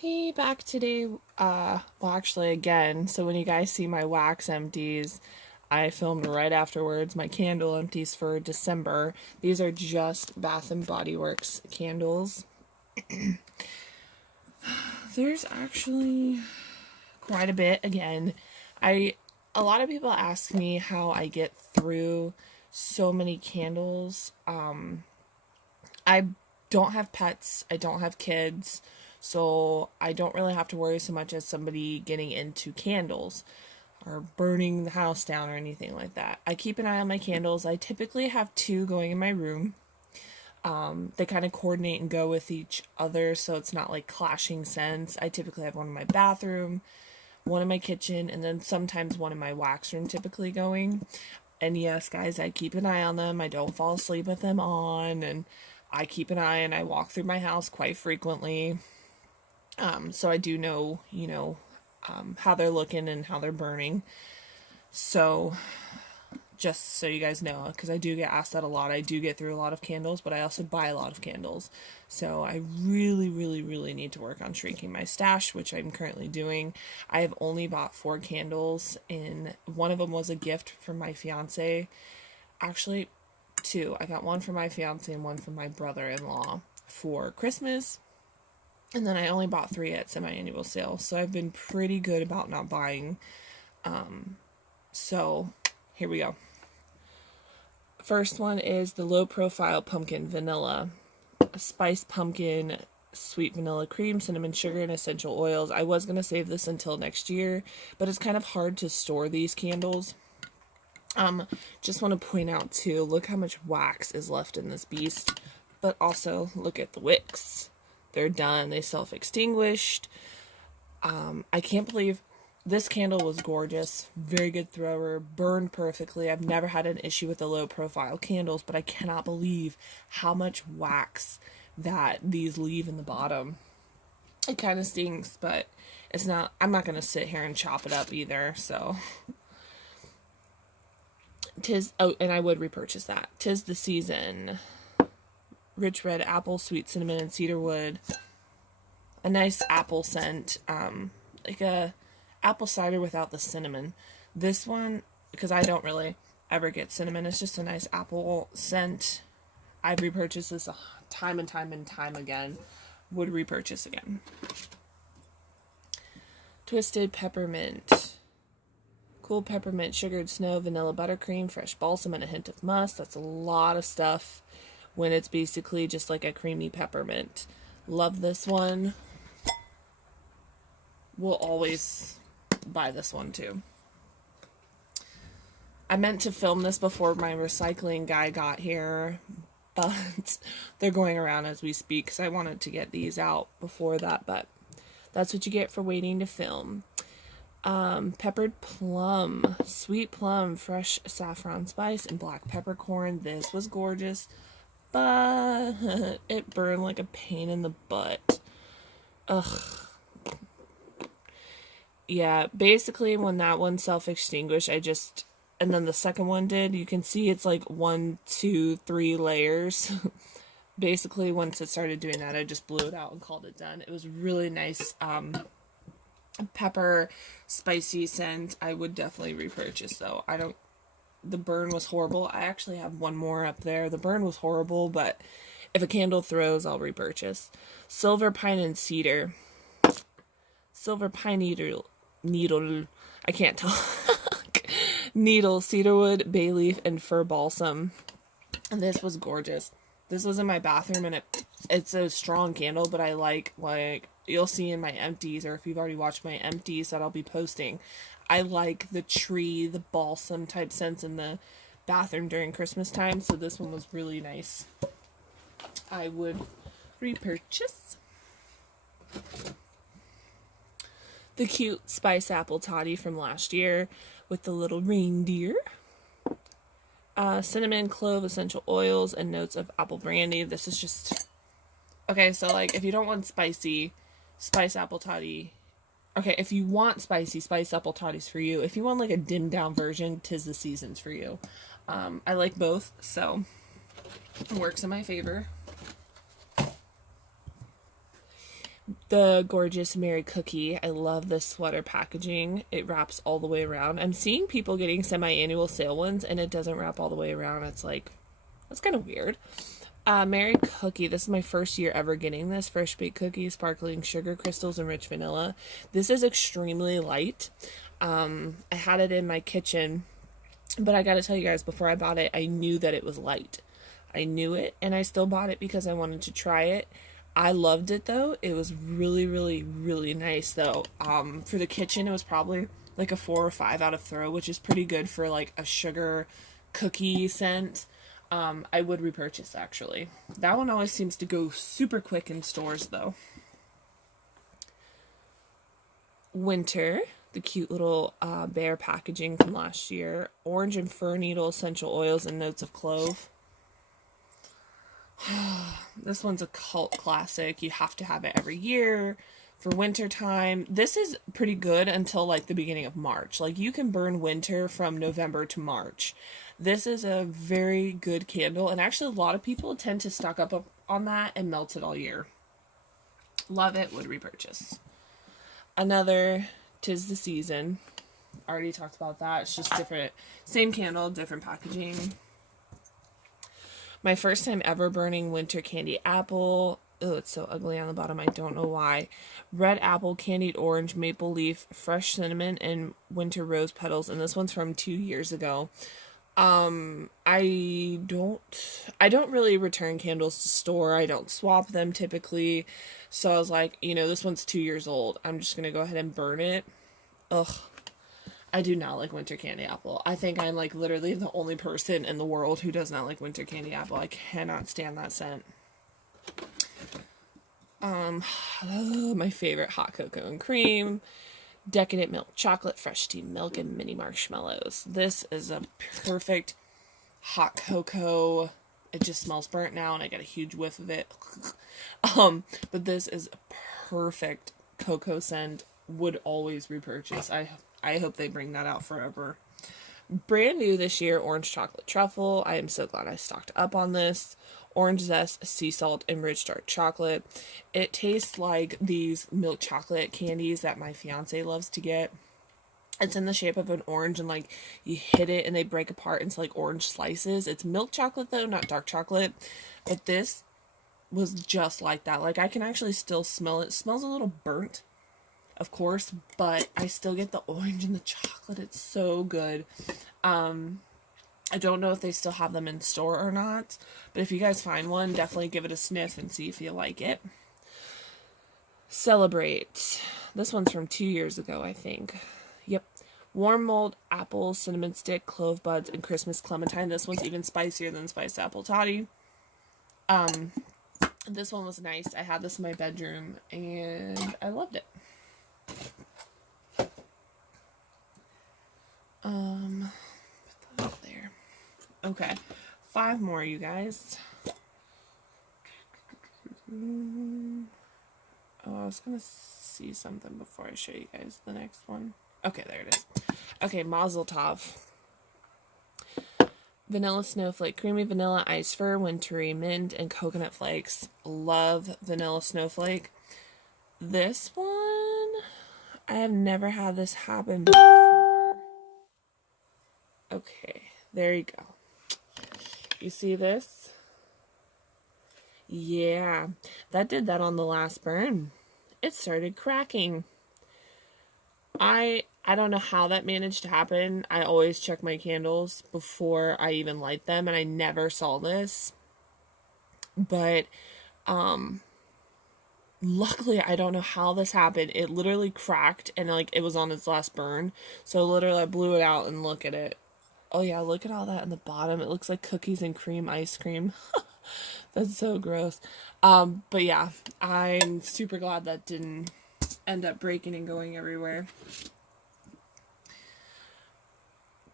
Hey, back today. Well, actually, again. So when you guys see my wax empties, I filmed right afterwards my candle empties for December. These are just Bath and Body Works candles. There's actually quite a bit. Again, I a lot of people ask me how I get through so many candles. I don't have pets, I don't have kids, so I don't really have to worry so much as somebody getting into candles or burning the house down or anything like that. I keep an eye on my candles. I typically have two going in my room. They kind of coordinate and go with each other, so it's not like clashing scents. I typically have one in my bathroom, one in my kitchen, and then sometimes one in my wax room typically going. And yes, guys, I keep an eye on them. I don't fall asleep with them on, and I keep an eye and I walk through my house quite frequently. So I do know, how they're looking and how they're burning. So just so you guys know, because I do get asked that a lot. I do get through a lot of candles, but I also buy a lot of candles. So I really, really, really need to work on shrinking my stash, which I'm currently doing. I have only bought 4 candles, and one of them was a gift from my fiance. Actually, 2. I got one for my fiance and one for my brother-in-law for Christmas. And then I only bought 3 at semi-annual sale. So I've been pretty good about not buying. So here we go. First one is the low profile pumpkin vanilla. Spiced pumpkin, sweet vanilla cream, cinnamon sugar, and essential oils. I was going to save this until next year, but it's kind of hard to store these candles. Just want to point out too, look how much wax is left in this beast, but also look at the wicks. They're done. They self-extinguished. I can't believe this candle was gorgeous. Very good thrower. Burned perfectly. I've never had an issue with the low profile candles, but I cannot believe how much wax that these leave in the bottom. It kind of stinks, but it's not, I'm not going to sit here and chop it up either, so. And I would repurchase that. 'Tis the season. Rich red apple, sweet cinnamon, and cedarwood. A nice apple scent. Like a apple cider without the cinnamon. This one, because I don't really ever get cinnamon, it's just a nice apple scent. I've repurchased this time and time and time again. Would repurchase again. Twisted peppermint. Cool peppermint, sugared snow, vanilla buttercream, fresh balsam, and a hint of musk. That's a lot of stuff when it's basically just like a creamy peppermint. Love this one. We'll always buy this one too. I meant to film this before my recycling guy got here, but they're going around as we speak because I wanted to get these out before that, but that's what you get for waiting to film. Peppered plum, sweet plum, fresh saffron spice, and black peppercorn. This was gorgeous, but it burned like a pain in the butt. Ugh. Yeah, basically when that one self-extinguished, and then the second one did, you can see it's like 1, 2, 3 layers. Basically, once it started doing that, I just blew it out and called it done. It was really nice, pepper, spicy scent. I would definitely repurchase though. The burn was horrible. I actually have one more up there. The burn was horrible, but if a candle throws, I'll repurchase. Silver pine and cedar. Silver pine needle. I can't talk. Needle, cedarwood, bay leaf, and fir balsam. And this was gorgeous. This was in my bathroom, and it's a strong candle, but I like you'll see in my empties, or if you've already watched my empties that I'll be posting, I like the tree, the balsam type scents in the bathroom during Christmas time, so this one was really nice. I would repurchase. The cute spice apple toddy from last year with the little reindeer. Cinnamon, clove, essential oils, and notes of apple brandy. This is just... Okay, so like if you don't want spicy, spice apple toddy. Okay, if you want spicy, spice apple toddy's for you. If you want like a dimmed down version, 'tis the season's for you. I like both, so it works in my favor. The gorgeous Mary Cookie. I love this sweater packaging. It wraps all the way around. I'm seeing people getting semi-annual sale ones and it doesn't wrap all the way around. It's like, that's kind of weird. Mary Cookie. This is my first year ever getting this. Fresh baked cookies, sparkling sugar crystals, and rich vanilla. This is extremely light. I had it in my kitchen, but I gotta tell you guys, before I bought it, I knew that it was light. I knew it, and I still bought it because I wanted to try it. I loved it though. It was really, really, really nice though. For the kitchen, it was probably like a 4 or 5 out of throw, which is pretty good for like a sugar cookie scent. I would repurchase actually. That one always seems to go super quick in stores though. Winter, the cute little bear packaging from last year. Orange and fir needle essential oils and notes of clove. This one's a cult classic. You have to have it every year for winter time. This is pretty good until like the beginning of March. Like you can burn winter from November to March. This is a very good candle, and actually a lot of people tend to stock up on that and melt it all year. Love it, would repurchase. Another 'Tis the Season. Already talked about that. It's just different, same candle, different packaging. My first time ever burning winter candy apple. Oh, it's so ugly on the bottom. I don't know why. Red apple, candied orange, maple leaf, fresh cinnamon, and winter rose petals. And this one's from 2 years ago. I don't really return candles to store. I don't swap them typically. So I was like, this one's 2 years old. I'm just gonna go ahead and burn it. Ugh. I do not like winter candy apple. I think I'm like literally the only person in the world who does not like winter candy apple. I cannot stand that scent. My favorite, hot cocoa and cream, decadent milk chocolate, fresh steamed milk, and mini marshmallows. This is a perfect hot cocoa. It just smells burnt now and I get a huge whiff of it. But this is a perfect cocoa scent. Would always repurchase. I hope they bring that out forever. Brand new this year, orange chocolate truffle. I am so glad I stocked up on this. Orange zest, sea salt, and rich dark chocolate. It tastes like these milk chocolate candies that my fiance loves to get. It's in the shape of an orange, and like you hit it and they break apart into like orange slices. It's milk chocolate though, not dark chocolate. But this was just like that. Like I can actually still smell it. It smells a little burnt, of course, but I still get the orange and the chocolate. It's so good. I don't know if they still have them in store or not, but if you guys find one, definitely give it a sniff and see if you like it. Celebrate. This one's from 2 years ago, I think. Yep. Warm mold, apple, cinnamon stick, clove buds, and Christmas clementine. This one's even spicier than spiced apple toddy. This one was nice. I had this in my bedroom, and I loved it. Put that up there. Okay, 5 more, you guys. Oh, I was gonna see something before I show you guys the next one. Okay, there it is. Okay, Mazel Tov. Vanilla snowflake, creamy vanilla, ice fir, wintry mint, and coconut flakes. Love vanilla snowflake. This one, I have never had this happen before. Okay, there you go. You see this? Yeah, that did that on the last burn. It started cracking. I don't know how that managed to happen. I always check my candles before I even light them, and I never saw this. But, luckily, I don't know how this happened. It literally cracked, and like it was on its last burn. So literally, I blew it out and look at it. Oh yeah, look at all that in the bottom. It looks like cookies and cream ice cream. That's so gross. But yeah, I'm super glad that didn't end up breaking and going everywhere.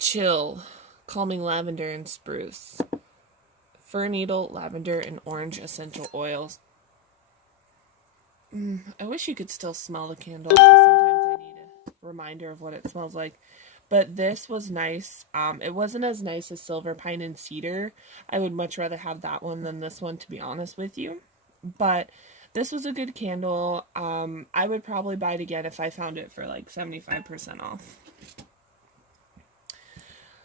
Chill, calming lavender and spruce. Fir needle, lavender, and orange essential oils. I wish you could still smell the candle. Sometimes I need a reminder of what it smells like. But this was nice. It wasn't as nice as silver pine and cedar. I would much rather have that one than this one, to be honest with you. But This was a good candle. I would probably buy it again if I found it for like 75% off.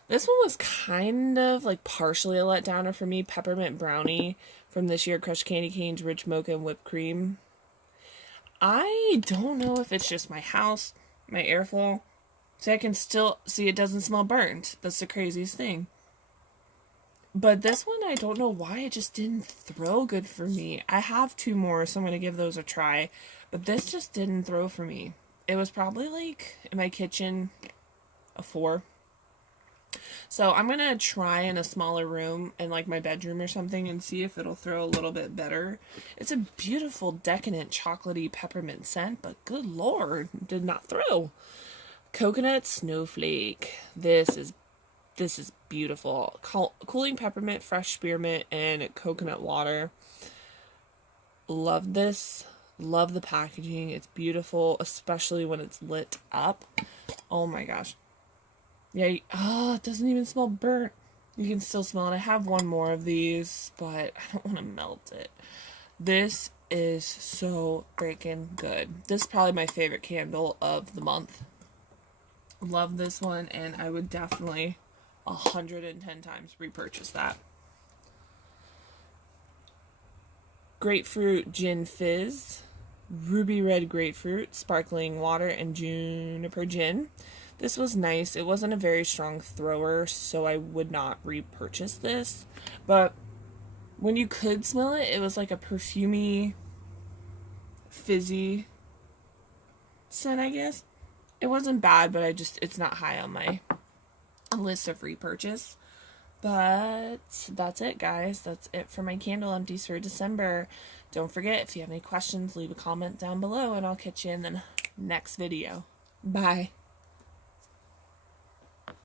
This one was kind of like partially a letdowner for me. Peppermint brownie from this year. Crushed candy canes, rich mocha, and whipped cream. I don't know if it's just my house, my airflow. So I can still see it doesn't smell burnt. That's the craziest thing. But this one, I don't know why it just didn't throw good for me. I have 2 more, so I'm going to give those a try. But this just didn't throw for me. It was probably like in my kitchen a 4. So I'm going to try in a smaller room in like my bedroom or something and see if it'll throw a little bit better. It's a beautiful, decadent, chocolatey peppermint scent, but good lord, did not throw. Coconut snowflake. This is beautiful. Cooling peppermint, fresh spearmint, and coconut water. Love this. Love the packaging. It's beautiful, especially when it's lit up. Oh my gosh. Yeah, it doesn't even smell burnt. You can still smell it. I have 1 more of these, but I don't want to melt it. This is so freaking good. This is probably my favorite candle of the month. Love this one, and I would definitely 110 times repurchase that. Grapefruit gin fizz, ruby red grapefruit, sparkling water, and juniper gin. This was nice. It wasn't a very strong thrower, so I would not repurchase this. But when you could smell it, it was like a perfumey, fizzy scent, I guess. It wasn't bad, but it's not high on my list of repurchase. But that's it, guys. That's it for my candle empties for December. Don't forget, if you have any questions, leave a comment down below, and I'll catch you in the next video. Bye.